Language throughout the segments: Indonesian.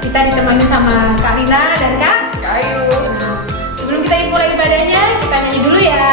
kita ditemani sama Kak Rina dan Kak Ayu. Nah, sebelum kita mulai ibadahnya, kita nyanyi dulu ya.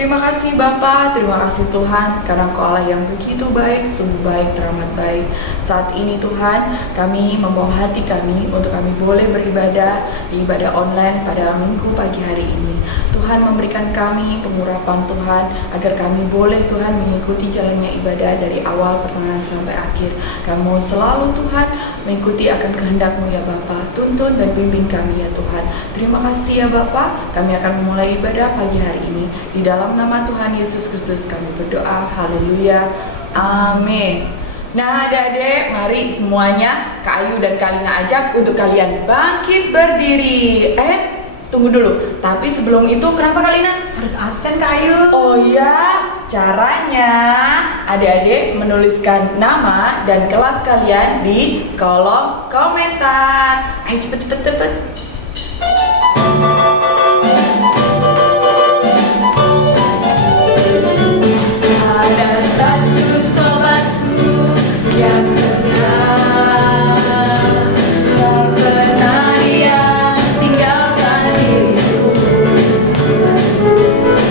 Terima kasih Bapa, terima kasih Tuhan, karena Engkau Allah yang begitu baik, sungguh baik, teramat baik. Saat ini Tuhan, kami membawa hati kami untuk kami boleh beribadah di ibadah online pada minggu pagi hari ini. Tuhan memberikan kami pengurapan Tuhan, agar kami boleh Tuhan mengikuti jalannya ibadah dari awal, pertengahan sampai akhir. Kamu selalu Tuhan mengikuti akan kehendak-Mu ya Bapa, tuntun dan bimbing kami ya Tuhan. Terima kasih ya Bapa, kami akan memulai ibadah pagi hari ini. Di dalam nama Tuhan Yesus Kristus kami berdoa, haleluya, amin. Nah adik-adik, mari semuanya Kak Ayu dan Kak Lina ajak untuk kalian bangkit berdiri. Tunggu dulu, tapi sebelum itu kenapa Kak Lina? Harus absen Kak Ayu. Oh iya, caranya adik-adik menuliskan nama dan kelas kalian di kolom komentar. Ayo cepet. Ada satu sobatku yang senang, tak pernah dia tinggalkan diriku.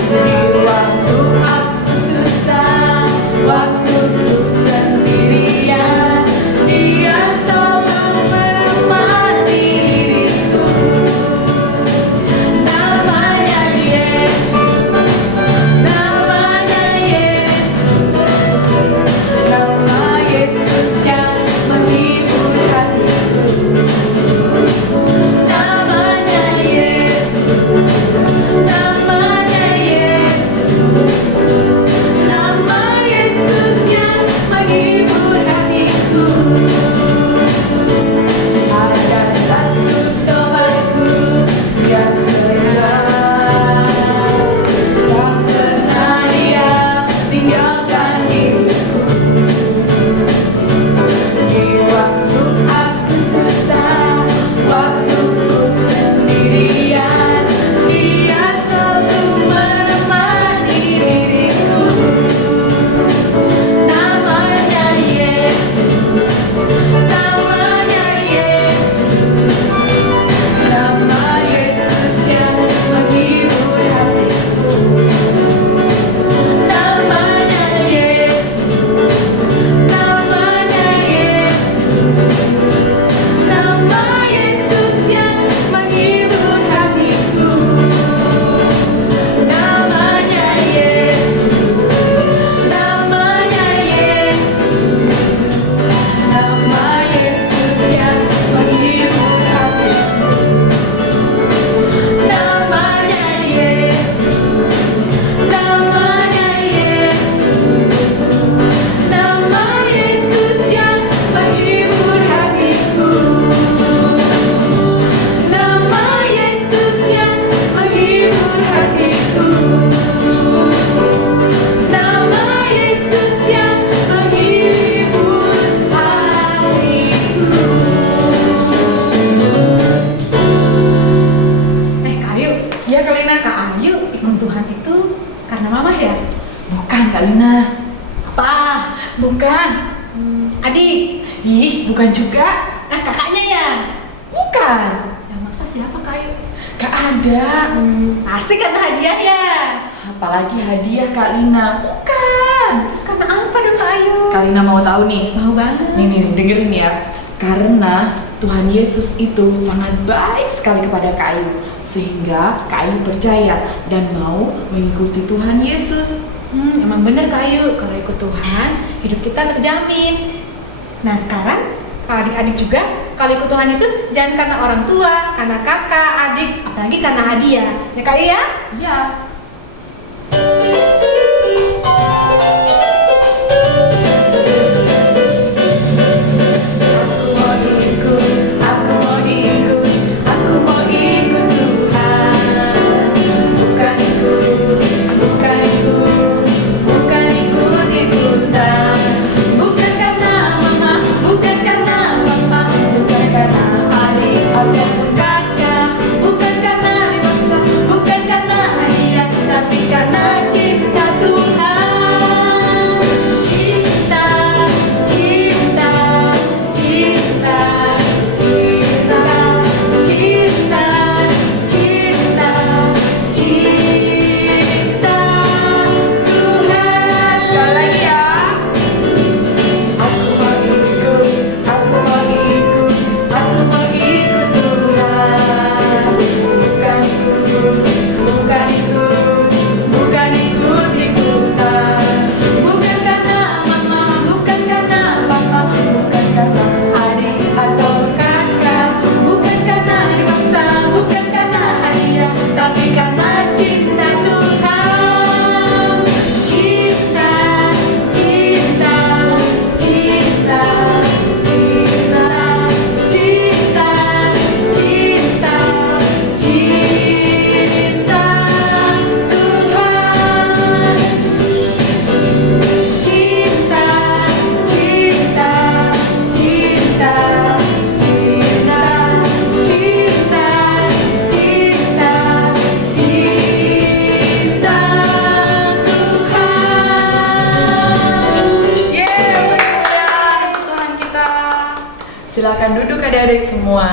Di waktu aku susah, waktuku sendirian, dia selalu menemani diriku. Nama Yesus yang menghibur hatiku. Namanya Yesus, namanya Yesus, nama Yesus yang menghibur hatiku. Nama Yesus yang menghibur hatiku. Nama Yesus yang menghibur hatiku. Kayu, Ya Kalina. Kak Ayu ikut Tuhan itu karena mama ya? Bukan Kalina. Apa? Bukan. Adik? Ih, bukan juga. Nah, kakaknya ya? Bukan. Yang maksa siapa Kak Ayu? Gak ada. Pasti karena hadiah ya? Apalagi hadiah Kak Lina. Bukan. Terus karena apa dong Kak Ayu? Kak Lina mau tahu nih. Mau banget. Nih, dengerin ya. Karena Tuhan Yesus itu sangat baik sekali kepada Kak Ayu, sehingga Kak Ayu percaya dan mau mengikuti Tuhan Yesus. Emang bener Kak Ayu, kalau ikut Tuhan, hidup kita terjamin. Nah sekarang, kalau adik-adik juga, kalau ikut Tuhan Yesus, jangan karena orang tua, karena kakak, adik, apalagi karena hadiah. Ya Kak Ayu ya? Iya. Aku mau ikut Tuhan. Bukan ikut-ikutan. Bukan karena mama, bukan karena papa, bukan karena adik ataupun kakak, bukan karena dipaksa, bukan karena hadiah, tapi karena cinta Tuhan. Cinta, cinta, cinta, cinta, cinta, cinta, cinta Tuhan. Sekali lagi ya. Aku mau ikut Tuhan. Bukan ikut-ikutan. Bukan karena mama, bukan karena papa, bukan karena adik atau kakak, bukan karena dipaksa, bukan karena hadiah, tapi karena cinta Tuhan. Cinta, cinta, cinta, cinta, cinta, cinta, cinta Tuhan. Cinta, cinta, cinta, cinta, cinta, cinta, cinta Tuhan. Yeay, Tuhan kita. Silakan duduk adik-adik semua.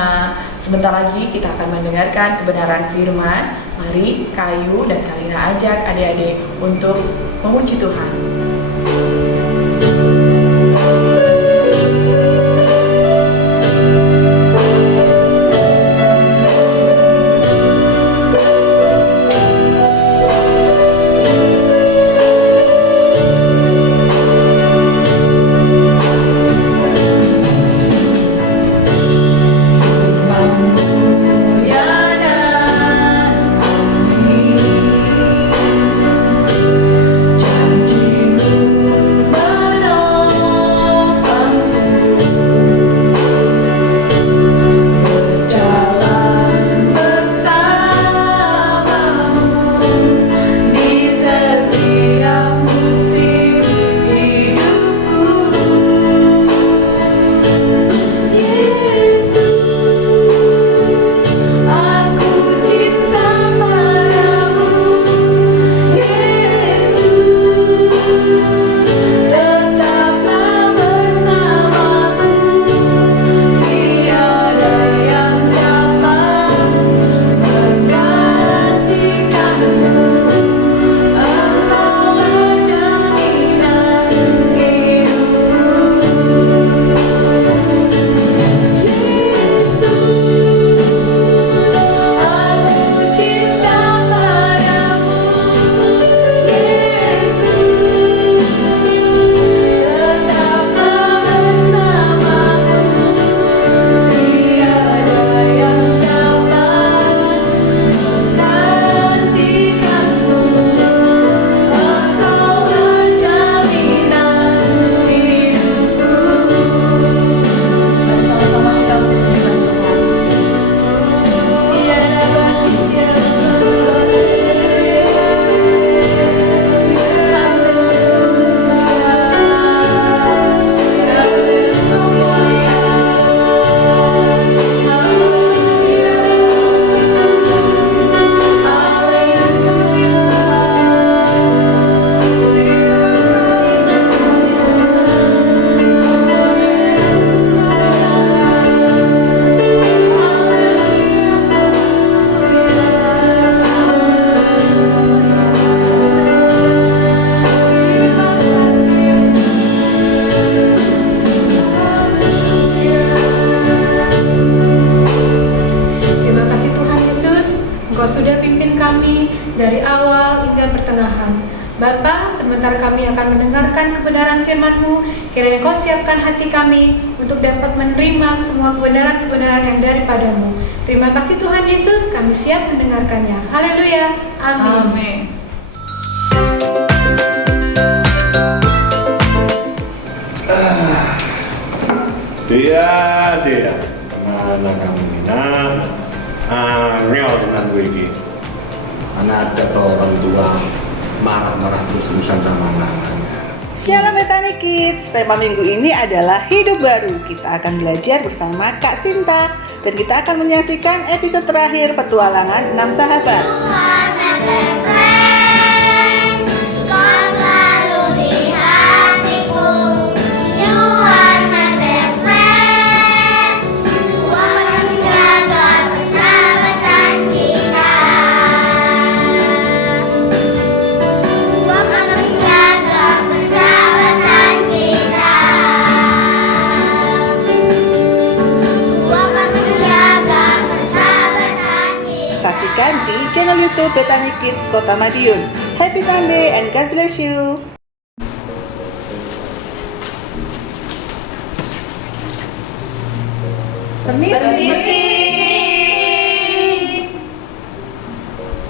Sebentar lagi kita akan mendengarkan kebenaran firman. Mari Kayu dan Kalina ajak adik-adik untuk memuji Tuhan. Janjimu Bapa, sebentar kami akan mendengarkan kebenaran firman-Mu, kiranya Kau siapkan hati kami untuk dapat menerima semua kebenaran-kebenaran yang daripada-Mu. Terima kasih Tuhan Yesus, kami siap mendengarkannya. Haleluya. Amin. Amin. Dia, kemana kamu Nina? Angel dengan gue ini. Mana ada tuh orang tua marah-marah terus-terusan sama anak-anaknya. Shalom Bethany Kids, tema minggu ini adalah hidup baru. Kita akan belajar bersama Kak Sinta dan kita akan menyaksikan episode terakhir petualangan 6 sahabat. Saksikan di channel YouTube Bethany Kids Kota Madiun. Happy Sunday and God bless you.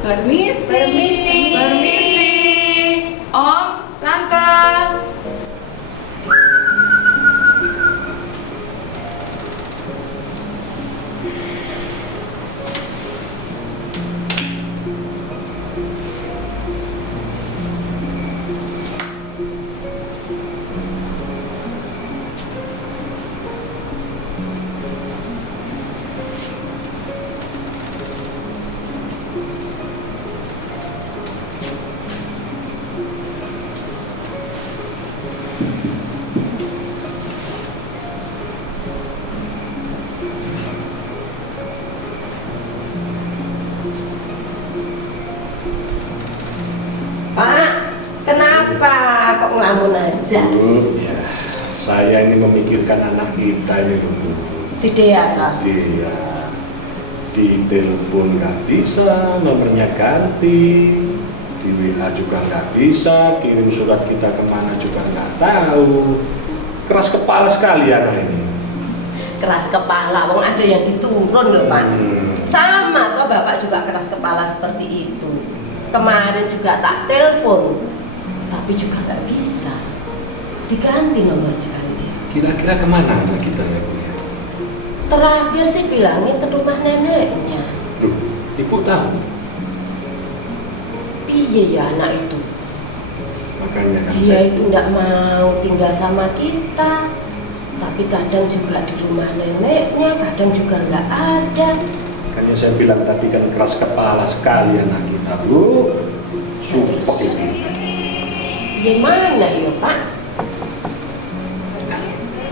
Permisi. Om, Tante. Pak, kenapa kok ngelamun aja? Bu, ya, saya ini memikirkan anak kita ini Bu. Si Dea kah? Dia di telepon nggak bisa, nomornya ganti, di WA juga nggak bisa, kirim surat kita kemana juga nggak tahu. Keras kepala sekali anak ini. Keras kepala, wong ada yang diturun loh Pak. Sama toh Bapak juga keras kepala seperti itu. Kemarin juga tak telepon, tapi juga nggak bisa. Diganti nomornya kali dia. Kira-kira kemana anak kita ya Bu ya? Terakhir sih bilangnya ke rumah neneknya. Loh, Ibu tahu? Piye ya anak itu? Makanya kan Dia itu nggak mau tinggal sama kita. Tapi kadang juga di rumah neneknya, kadang juga nggak ada. makanya saya bilang tadi kan keras kepala sekali anak kita Bu. Sumpah ini. Gimana ya Pak?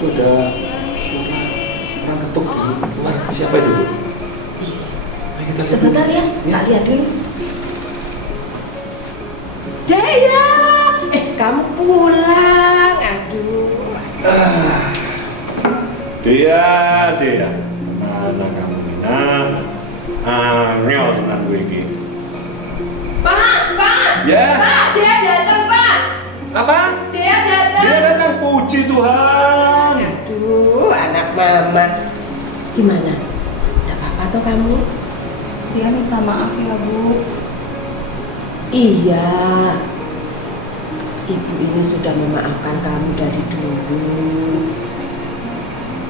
Udah suara orang ketuk di luar. Siapa itu Bu? Iya. Ayo kita lihat Sebentar dulu. ya, tak lihat dulu. Dea, kamu pulang. Aduh. Dia, mana kamu Nina? Angel dengan gue ini. Pak, Ya. Pak, Dea datang Pak. Apa? Dea datang. Dia datang, puji Tuhan. Aduh, anak mama. Gimana? Ada apa-apa toh kamu? Dia minta maaf ya Bu. Iya. Ibu ini sudah memaafkan kamu dari dulu.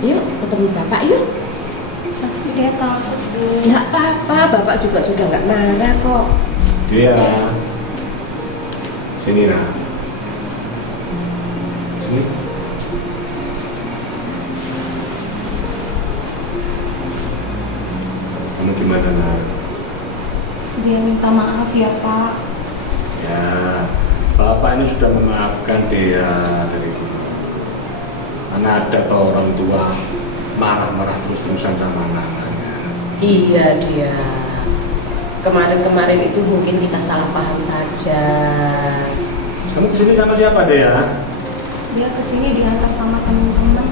Yuk, ketemu Bapak yuk. Tapi dia takut Bu. Nggak apa-apa, Bapak juga sudah nggak marah kok. Dia. Sini Nah. Sini. Kamu gimana Nah? Dia minta maaf ya Pak. Ya, Bapak ini sudah memaafkan dia dari dulu. Karena ada toh orang tua marah-marah terus-terusan sama anak-anaknya. Iya dia. Kemarin-kemarin itu mungkin kita salah paham saja. Kamu kesini sama siapa deh ya? Dia kesini diantar sama teman-teman.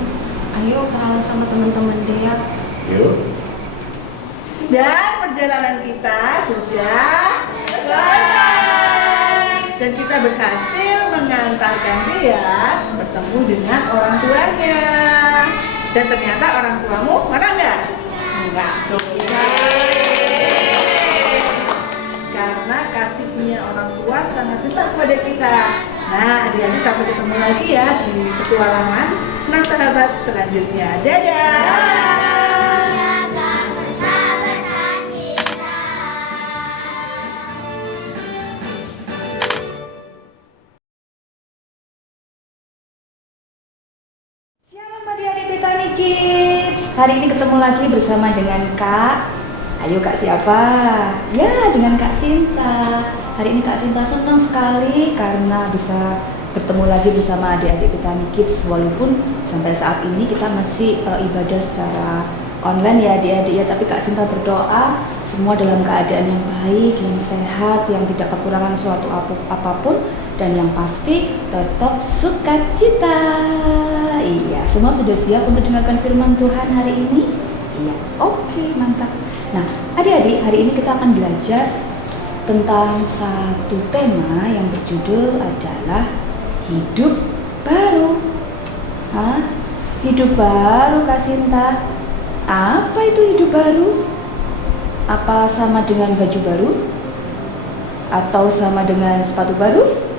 Ayo kenalan sama teman-teman dia. Yuk. Dan perjalanan kita sudah selesai. dan kita berhasil mengantarkan dia bertemu dengan orang tuanya. Dan ternyata orang tuamu marah nggak? Enggak. Karena kasihnya orang tua sangat besar kepada kita. Nah, adik-adik sampai ketemu lagi ya di petualangan 6 sahabat selanjutnya. Dadah. Shalom adik-adik Betani Kids. Hari ini ketemu lagi bersama dengan Kak. Ayo Kak siapa? Ya, dengan Kak Sinta. Hari ini Kak Sinta senang sekali karena bisa bertemu lagi bersama adik-adik Betani Kids. Walaupun sampai saat ini kita masih ibadah secara online ya adik-adik ya. Tapi Kak Sinta berdoa semua dalam keadaan yang baik, yang sehat, yang tidak kekurangan suatu apapun. Dan yang pasti tetap sukacita. Iya, semua sudah siap untuk dengarkan firman Tuhan hari ini? Iya, oke, mantap. Nah, adik-adik, hari ini kita akan belajar tentang satu tema yang berjudul adalah hidup baru. Hah? Hidup baru, Kak Sinta? Apa itu hidup baru? Apa sama dengan baju baru? Atau sama dengan sepatu baru?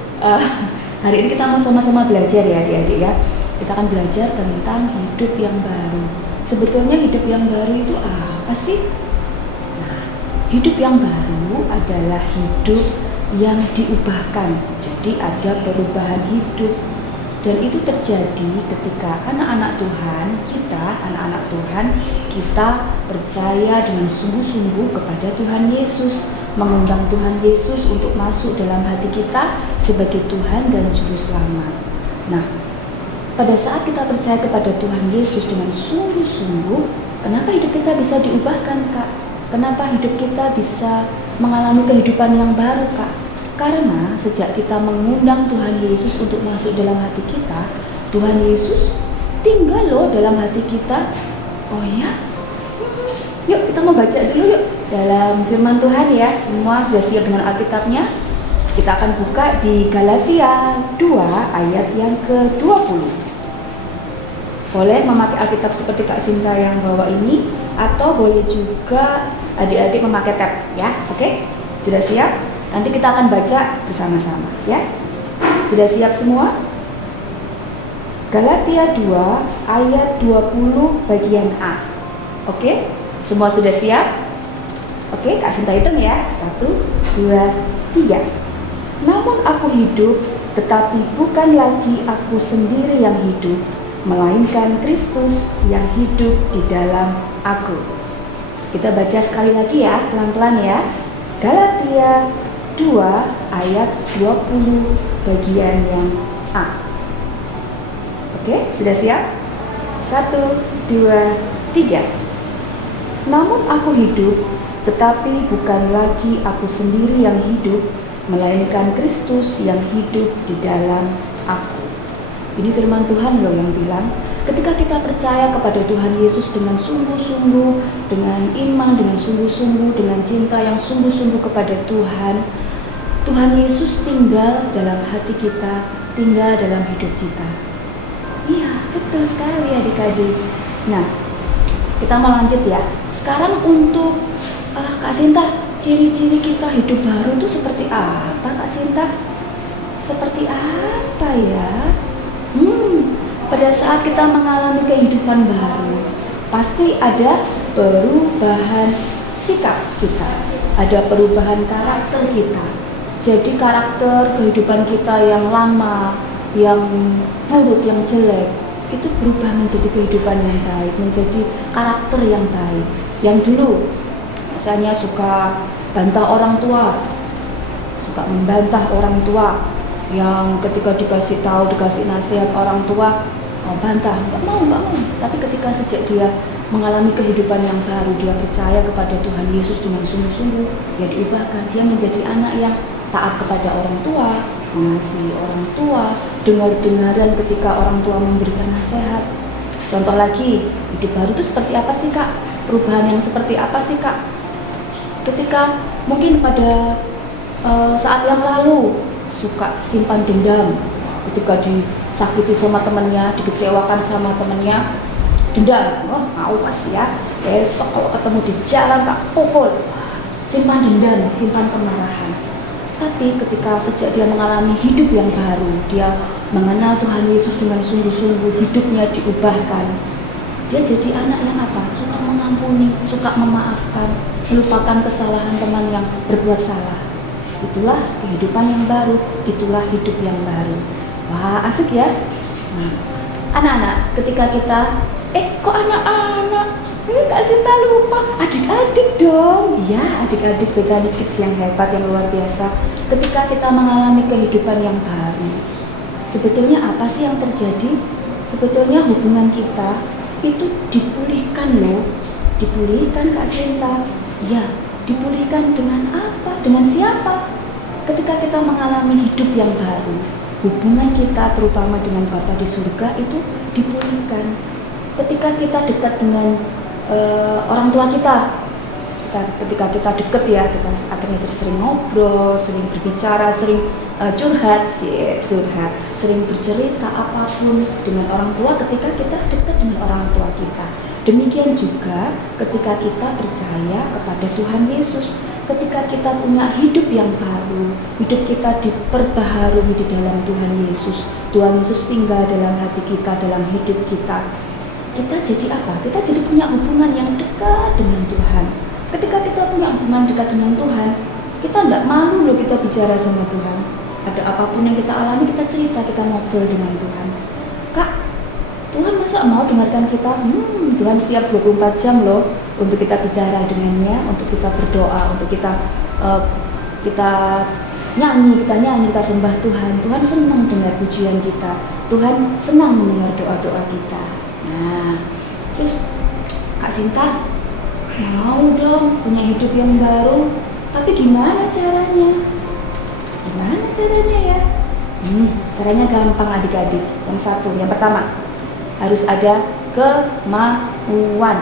Hari ini kita mau sama-sama belajar ya adik-adik ya. Kita akan belajar tentang hidup yang baru. Sebetulnya hidup yang baru itu apa sih? Nah, hidup yang baru adalah hidup yang diubahkan. Jadi ada perubahan hidup. Dan itu terjadi ketika anak-anak Tuhan, kita percaya dengan sungguh-sungguh kepada Tuhan Yesus, mengundang Tuhan Yesus untuk masuk dalam hati kita sebagai Tuhan dan Juru Selamat. Nah, pada saat kita percaya kepada Tuhan Yesus dengan sungguh-sungguh, kenapa hidup kita bisa diubahkan, Kak? Kenapa hidup kita bisa mengalami kehidupan yang baru, Kak? Karena sejak kita mengundang Tuhan Yesus untuk masuk dalam hati kita, Tuhan Yesus tinggal loh dalam hati kita. Oh ya? Yuk kita mau baca dulu yuk dalam firman Tuhan ya. Semua sudah siap dengan Alkitabnya? Kita akan buka di Galatia 2 ayat yang ke-20. Boleh memakai Alkitab seperti Kak Sinta yang bawa ini, atau boleh juga adik-adik memakai tab ya. Oke? Sudah siap? Nanti kita akan baca bersama-sama ya. Sudah siap semua? Galatia 2 ayat 20 bagian A. Oke? Semua sudah siap? Oke, Kak Sinta hitung ya. 1, 2, 3. Namun aku hidup, tetapi bukan lagi aku sendiri yang hidup, melainkan Kristus yang hidup di dalam aku. Kita baca sekali lagi ya, pelan-pelan ya. Galatia 2 ayat 20 bagian yang A. Oke, sudah siap? 1, 2, 3. Namun aku hidup, tetapi bukan lagi aku sendiri yang hidup, melainkan Kristus yang hidup di dalam aku. Ini firman Tuhan loh yang bilang, ketika kita percaya kepada Tuhan Yesus dengan sungguh-sungguh, dengan iman, dengan sungguh-sungguh, dengan cinta yang sungguh-sungguh kepada Tuhan, Tuhan Yesus tinggal dalam hati kita, tinggal dalam hidup kita. Iya, betul sekali adik-adik. Nah, kita mau lanjut ya. Sekarang untuk Kak Sinta, ciri-ciri kita hidup baru itu seperti apa Kak Sinta? Seperti apa ya? Pada saat kita mengalami kehidupan baru, pasti ada perubahan sikap kita, ada perubahan karakter kita. Jadi karakter kehidupan kita yang lama, yang buruk, yang jelek, itu berubah menjadi kehidupan yang baik, menjadi karakter yang baik. Yang dulu misalnya suka bantah orang tua, suka membantah orang tua, yang ketika dikasih tahu, dikasih nasihat orang tua, bantah, nggak mau. Tapi ketika sejak dia mengalami kehidupan yang baru, dia percaya kepada Tuhan Yesus dengan sungguh-sungguh, dia diubahkan, dia menjadi anak yang taat kepada orang tua, mengasihi orang tua, dengar-dengaran ketika orang tua memberikan nasihat. Contoh lagi, hidup baru itu seperti apa sih Kak? Perubahan yang seperti apa sih Kak? Ketika mungkin pada saat yang lalu suka simpan dendam. Ketika disakiti sama temannya, dikecewakan sama temannya, dendam. Oh, awas ya, besok kalau ketemu di jalan tak pukul. Simpan dendam, simpan kemarahan. Tapi ketika sejak dia mengalami hidup yang baru, dia mengenal Tuhan Yesus dengan sungguh-sungguh, hidupnya diubahkan. Dia jadi anak yang apa? Suka mengampuni, suka memaafkan, melupakan kesalahan teman yang berbuat salah. Itulah kehidupan yang baru, itulah hidup yang baru. Wah, asik ya. Nah, anak-anak, ketika kita, kok anak-anak? Kak Sinta lupa, adik-adik dong. Iya, adik-adik Bethany Kids yang hebat, yang luar biasa. Ketika kita mengalami kehidupan yang baru, sebetulnya apa sih yang terjadi? Sebetulnya hubungan kita itu dipulihkan loh. Dipulihkan Kak Sinta. Ya, dipulihkan dengan apa? Dengan siapa? Ketika kita mengalami hidup yang baru, hubungan kita terutama dengan Bapa di surga itu dipulihkan. Ketika kita dekat dengan orang tua kita, ketika kita dekat ya, kita akhirnya sering ngobrol, sering berbicara, sering curhat, sering bercerita apapun dengan orang tua ketika kita dekat dengan orang tua kita. Demikian juga ketika kita percaya kepada Tuhan Yesus, ketika kita punya hidup yang baru, hidup kita diperbaharui di dalam Tuhan Yesus. Tuhan Yesus tinggal dalam hati kita, dalam hidup kita. Kita jadi apa? Kita jadi punya hubungan yang dekat dengan Tuhan. Ketika kita punya hubungan dekat dengan Tuhan, kita tidak malu loh kita bicara sama Tuhan. Ada apapun yang kita alami, kita cerita, kita ngobrol dengan Tuhan. Kak, Tuhan masa mau dengarkan kita? Tuhan siap 24 jam loh untuk kita bicara dengannya, untuk kita berdoa, untuk kita nyanyi, kita sembah Tuhan. Tuhan senang dengar pujian kita. Tuhan senang mendengar doa-doa kita. Nah, terus Kak Sinta mau dong punya hidup yang baru, tapi gimana caranya? Gimana caranya ya? Caranya gampang adik-adik. Yang pertama, harus ada kemauan.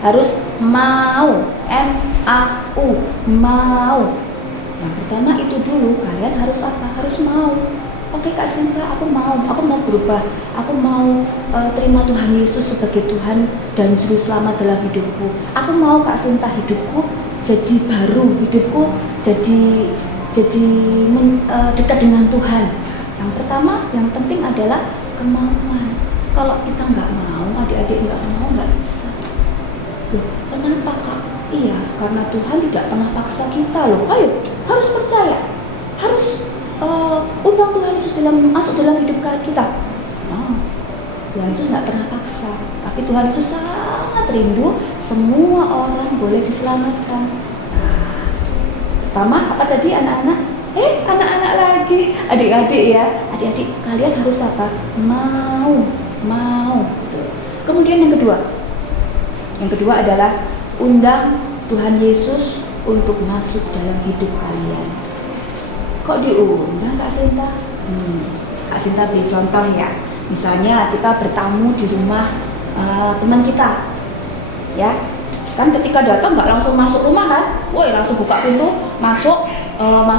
Harus mau, M-A-U, mau. Yang pertama itu dulu, kalian harus apa? Harus mau. Oke Kak Sinta, aku mau berubah, aku mau terima Tuhan Yesus sebagai Tuhan dan Juru Selamat dalam hidupku. Aku mau Kak Sinta hidupku jadi baru, hidupku jadi dekat dengan Tuhan. Yang pertama, yang penting adalah kemauan. Kalau kita nggak mau, adik-adik nggak mau, nggak bisa. Loh, kenapa Kak? Iya, karena Tuhan tidak pernah paksa kita loh. Ayo, harus percaya, harus undang Tuhan Yesus masuk dalam hidup kita. Tuhan Yesus nggak pernah paksa, tapi Tuhan Yesus sangat rindu semua orang boleh diselamatkan. Pertama apa tadi anak-anak? Anak-anak lagi, adik-adik ya, adik-adik kalian harus apa? Mau. Kemudian yang kedua adalah undang Tuhan Yesus untuk masuk dalam hidup kalian. Kok diundang Kak Sinta? Kak Sinta beri contoh ya. Misalnya kita bertamu di rumah teman kita, ya kan ketika datang nggak langsung masuk rumah kan? Woi langsung buka pintu, masuk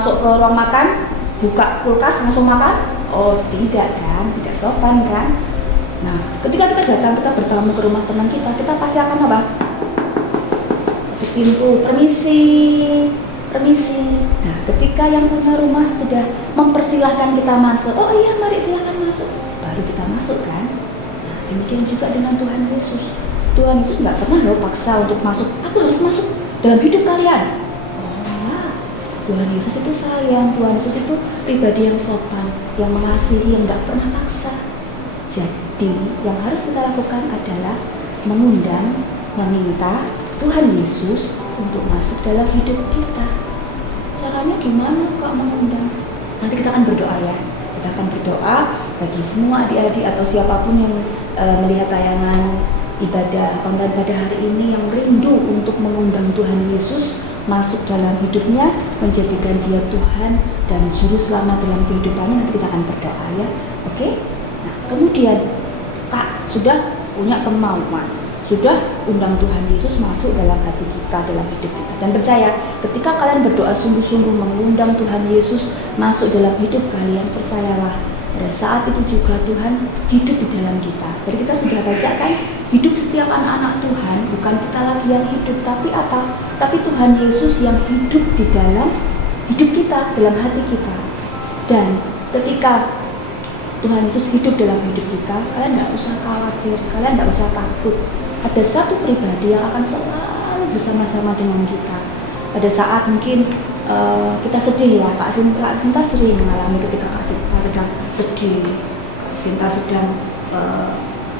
ke ruang makan, buka kulkas langsung makan? Oh tidak kan, tidak sopan kan? Nah ketika kita datang, kita bertamu ke rumah teman kita pasti akan apa? Di pintu, permisi. Nah, ketika yang punya rumah sudah mempersilahkan kita masuk, oh iya mari silahkan masuk, baru kita masuk kan. Nah, demikian juga dengan Tuhan Yesus. Tuhan Yesus nggak pernah loh paksa untuk masuk. Aku harus masuk dalam hidup kalian. Oh, Tuhan Yesus itu sayang. Tuhan Yesus itu pribadi yang sopan, yang mengasihi, yang nggak pernah paksa. Jadi yang harus kita lakukan adalah mengundang, meminta Tuhan Yesus untuk masuk dalam hidup kita. Caranya gimana Kak mengundang? Nanti kita akan berdoa ya. Kita akan berdoa bagi semua adik-adik atau siapapun yang melihat tayangan ibadah online pada hari ini yang rindu untuk mengundang Tuhan Yesus masuk dalam hidupnya, menjadikan dia Tuhan dan Juru Selamat dalam kehidupannya. Nanti kita akan berdoa ya. Oke? Nah, kemudian Kak sudah punya kemauan. sudah undang Tuhan Yesus masuk dalam hati kita, dalam hidup kita. Dan percaya, ketika kalian berdoa sungguh-sungguh mengundang Tuhan Yesus masuk dalam hidup kalian, percayalah, pada saat itu juga Tuhan hidup di dalam kita. Jadi kita sudah baca kan, hidup setiap anak-anak Tuhan, bukan kita lagi yang hidup, tapi apa? Tapi Tuhan Yesus yang hidup di dalam hidup kita, dalam hati kita. Dan ketika Tuhan Yesus hidup dalam hidup kita, kalian tidak usah khawatir, kalian tidak usah takut. Ada satu pribadi yang akan selalu bersama-sama dengan kita. Pada saat mungkin kita sedih ya, Kak Sinta sering mengalami ketika Kak Sinta sedang sedih, Kak Sinta sedang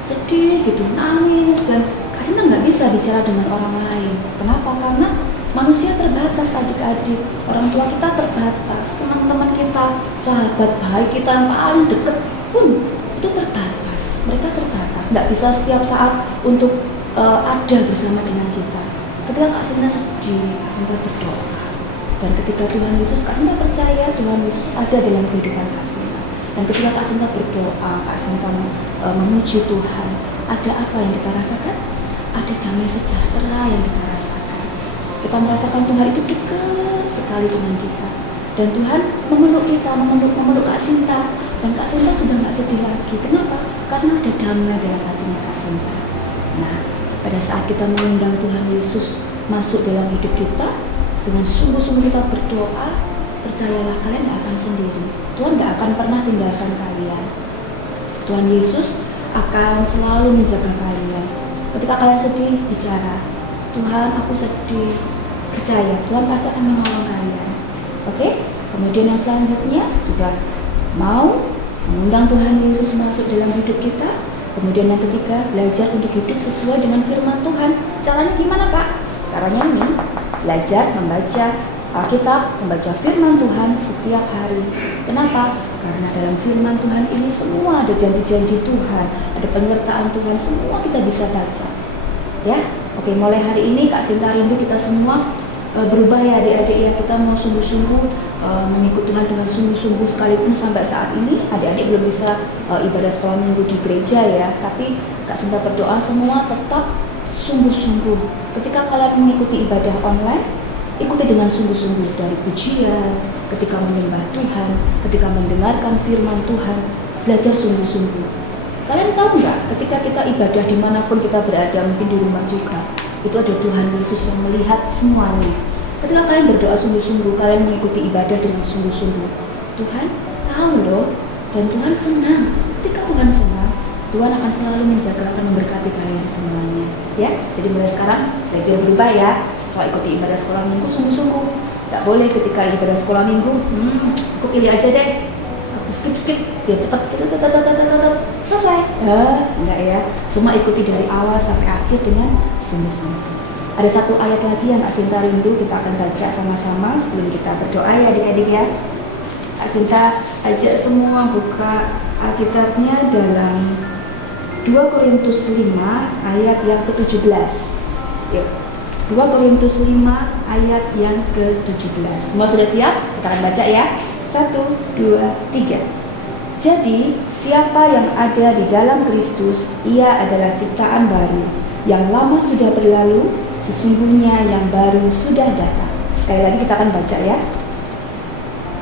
sedih gitu, nangis, dan Kak Sinta nggak bisa bicara dengan orang lain. Kenapa? Karena manusia terbatas, adik-adik, orang tua kita terbatas, teman-teman kita, sahabat baik kita yang paling dekat pun itu terbatas. Mereka terbatas, nggak bisa setiap saat untuk ada bersama dengan kita. Ketika Kak Sinta sedih, Kak Sinta berdoa. Dan ketika Tuhan Yesus, Kak Sinta percaya Tuhan Yesus ada dalam kehidupan Kak Sinta. Dan ketika Kak Sinta berdoa, Kak Sinta memuji Tuhan, ada apa yang kita rasakan? Ada damai sejahtera yang kita rasakan. Kita merasakan Tuhan itu dekat sekali dengan kita. Dan Tuhan memeluk kita, memeluk Kak Sinta. Dan Kak Sinta sudah nggak sedih lagi. Kenapa? Karena ada damai dalam hatinya Kak Sinta. Nah, pada saat kita mengundang Tuhan Yesus masuk dalam hidup kita, dengan sungguh-sungguh kita berdoa, percayalah kalian tidak akan sendiri. Tuhan tidak akan pernah tinggalkan kalian. Tuhan Yesus akan selalu menjaga kalian. Ketika kalian sedih, bicara, Tuhan aku sedih. Percaya, Tuhan pasti akan menolong kalian. Oke? Kemudian yang selanjutnya, sudah mau mengundang Tuhan Yesus masuk dalam hidup kita. Kemudian yang ketiga, belajar untuk hidup sesuai dengan firman Tuhan. Caranya gimana, Kak? Caranya ini, belajar membaca Alkitab, membaca firman Tuhan setiap hari. Kenapa? Karena dalam firman Tuhan ini semua ada janji-janji Tuhan, ada penyertaan Tuhan, semua kita bisa baca. Ya, oke, mulai hari ini Kak Sinta rindu kita semua berubah ya adik-adik ya. Kita mau sungguh-sungguh mengikut Tuhan dengan sungguh-sungguh, sekalipun sampai saat ini adik-adik belum bisa ibadah sekolah minggu di gereja ya. Tapi Kak Sinta berdoa semua tetap sungguh-sungguh. Ketika kalian mengikuti ibadah online, ikuti dengan sungguh-sungguh, dari pujian, ketika menyembah Tuhan, ketika mendengarkan firman Tuhan, belajar sungguh-sungguh. Kalian tahu nggak, ketika kita ibadah dimanapun kita berada, mungkin di rumah juga, itu ada Tuhan Yesus yang melihat semuanya. Ketika kalian berdoa sungguh-sungguh, kalian mengikuti ibadah dengan sungguh-sungguh, Tuhan tahu loh, dan Tuhan senang. Ketika Tuhan senang, Tuhan akan selalu menjaga, akan memberkati kalian semuanya. Ya, jadi mulai sekarang belajar berubah ya. Kalau ikuti ibadah sekolah minggu sungguh-sungguh, tidak boleh ketika ibadah sekolah minggu, aku pilih aja deh, aku skip biar cepat, selesai. Enggak ya, semua ikuti dari awal sampai akhir dengan sungguh-sungguh. Ada satu ayat lagi yang Kak Sinta rindu, kita akan baca sama-sama sebelum kita berdoa ya adik-adik ya. Kak Sinta ajak semua buka Alkitabnya dalam 2 Korintus 5 ayat yang ke-17. Yuk. 2 Korintus 5 ayat yang ke-17. Semua sudah siap? Kita akan baca ya. 1, 2, 3. Jadi, siapa yang ada di dalam Kristus, ia adalah ciptaan baru. Yang lama sudah berlalu, sesungguhnya yang baru sudah datang. Sekali lagi kita akan baca ya.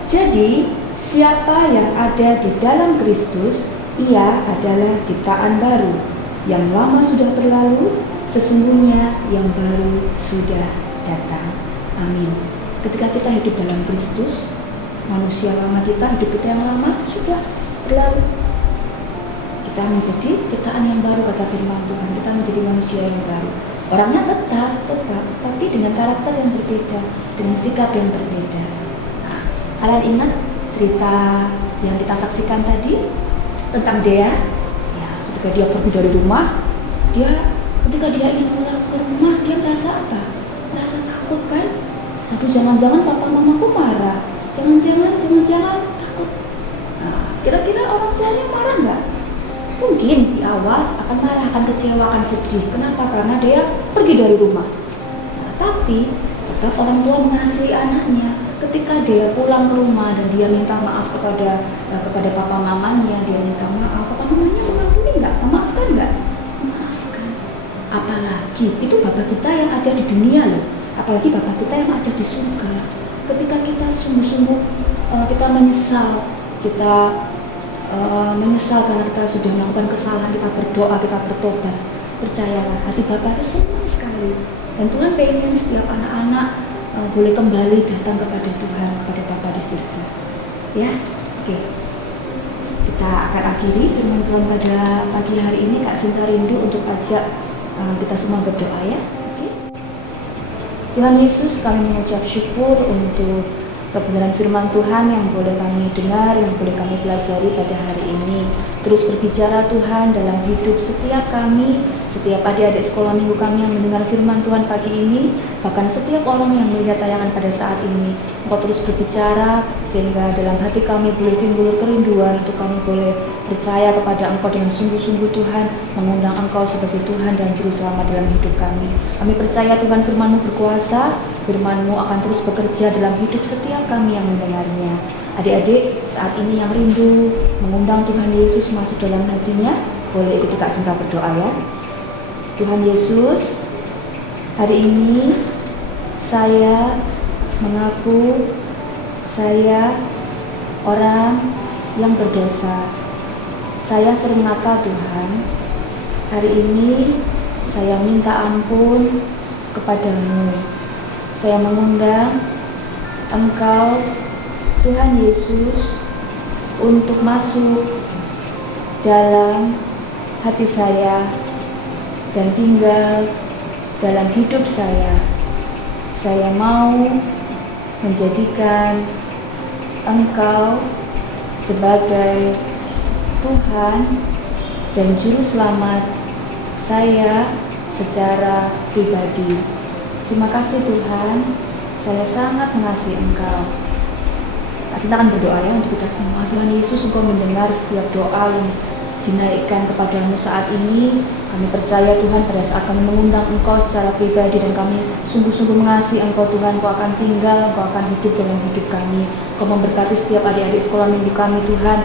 Jadi, siapa yang ada di dalam Kristus, ia adalah ciptaan baru. Yang lama sudah berlalu, sesungguhnya yang baru sudah datang. Amin. Ketika kita hidup dalam Kristus, manusia lama kita, hidup kita yang lama sudah berlalu. Kita menjadi ciptaan yang baru, kata firman Tuhan. Kita menjadi manusia yang baru. Orangnya tetap, tapi dengan karakter yang berbeda, dengan sikap yang berbeda. Nah, kalian ingat cerita yang kita saksikan tadi tentang Dea? Ya, ketika dia pergi dari rumah, ketika dia ingin pulang ke rumah, dia merasa apa? Merasa takut kan? Aduh, jangan-jangan papa mamaku marah. Jangan-jangan takut. Nah, kira-kira orang tuanya marah nggak? Mungkin di awal akan marah, akan kecewa, akan sedih. Kenapa? Karena dia pergi dari rumah. Nah, tapi tetap orang tua mengasihi anaknya. Ketika dia pulang ke rumah dan dia minta maaf kepada papa mamanya, dia minta maaf. Papa mamanya mengampuni nggak? Memaafkan nggak? Memaafkan. Apalagi itu Bapa kita yang ada di dunia loh. Apalagi Bapa kita yang ada di surga. Ketika kita sungguh-sungguh kita menyesal, menyesal karena kita sudah melakukan kesalahan, kita berdoa, kita bertobat, percayalah hati Bapa itu senang sekali. Dan Tuhan pengen setiap anak-anak boleh kembali datang kepada Tuhan, kepada Bapa di surga. Ya, oke. Kita akan akhiri firman Tuhan pada pagi hari ini. Kak Sinta rindu untuk ajak kita semua berdoa ya. Oke. Tuhan Yesus, kami mengucap syukur untuk kebenaran firman Tuhan yang boleh kami dengar, yang boleh kami pelajari pada hari ini. Terus berbicara Tuhan dalam hidup setiap kami, setiap adik-adik sekolah minggu kami yang mendengar firman Tuhan pagi ini, bahkan setiap orang yang melihat tayangan pada saat ini. Engkau terus berbicara sehingga dalam hati kami boleh timbul kerinduan untuk kami boleh percaya kepada Engkau dengan sungguh-sungguh Tuhan, mengundang Engkau sebagai Tuhan dan Juru Selamat dalam hidup kami. Kami percaya Tuhan firman-Mu berkuasa, firman-Mu akan terus bekerja dalam hidup setiap kami yang mendengarnya. Adik-adik saat ini yang rindu mengundang Tuhan Yesus masuk dalam hatinya, boleh ikut Kak Sinta berdoa ya. Tuhan Yesus, hari ini saya mengaku saya orang yang berdosa. Saya sering nakal Tuhan. Hari ini saya minta ampun kepadamu. Saya mengundang Engkau Tuhan Yesus untuk masuk dalam hati saya dan tinggal dalam hidup saya. Saya mau menjadikan Engkau sebagai Tuhan dan Juru Selamat saya secara pribadi. Terima kasih Tuhan, saya sangat mengasihi Engkau. Kita akan berdoa ya untuk kita semua. Tuhan Yesus, Engkau mendengar setiap doa yang dinaikkan kepadamu saat ini. Kami percaya Tuhan pada saat kami mengundang Engkau secara pribadi dan kami sungguh-sungguh mengasihi Engkau Tuhan, Engkau akan tinggal, Engkau akan hidup dalam hidup kami. Engkau memberkati setiap adik-adik sekolah minggu kami Tuhan.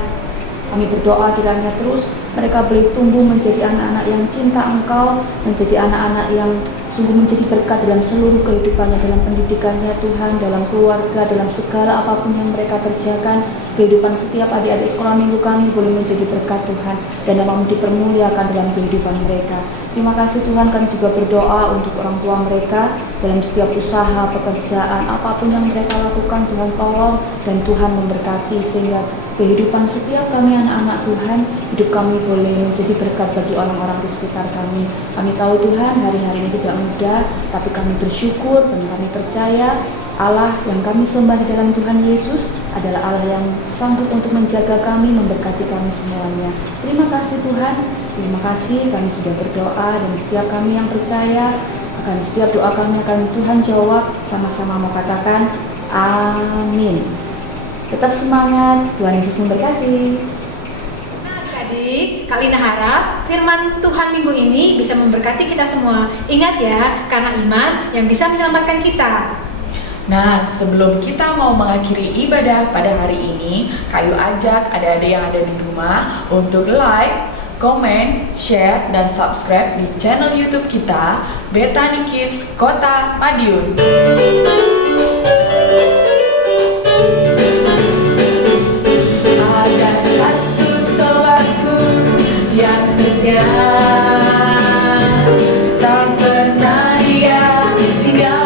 Kami berdoa kiranya terus mereka boleh tumbuh menjadi anak-anak yang cinta Engkau, menjadi anak-anak yang sungguh menjadi berkat dalam seluruh kehidupannya, dalam pendidikannya Tuhan, dalam keluarga, dalam segala apapun yang mereka kerjakan. Kehidupan setiap adik-adik sekolah minggu kami boleh menjadi berkat Tuhan dan nama-Mu dipermuliakan dalam kehidupan mereka. Terima kasih Tuhan, kami juga berdoa untuk orang tua mereka dalam setiap usaha, pekerjaan, apapun yang mereka lakukan. Tuhan tolong dan Tuhan memberkati sehingga kehidupan setiap kami anak-anak Tuhan, hidup kami boleh menjadi berkat bagi orang-orang di sekitar kami. Kami tahu Tuhan hari-hari ini tidak mudah, tapi kami bersyukur dan kami percaya Allah yang kami sembah di dalam Tuhan Yesus adalah Allah yang sanggup untuk menjaga kami, memberkati kami semuanya. Terima kasih Tuhan, terima kasih kami sudah berdoa dan setiap kami yang percaya akan setiap doa kami akan Tuhan jawab. Sama-sama mau katakan amin. Tetap semangat, Tuhan Yesus memberkati. Nah adik-adik, Kak Lina harap firman Tuhan minggu ini bisa memberkati kita semua. Ingat ya, karena iman yang bisa menyelamatkan kita. Nah, sebelum kita mau mengakhiri ibadah pada hari ini, Kayu ajak adik-adik yang ada di rumah untuk like, komen, share, dan subscribe di channel YouTube kita, Bethany Kids Kota Madiun. Ada satu solatku yang segar, tak pernah dia tinggal.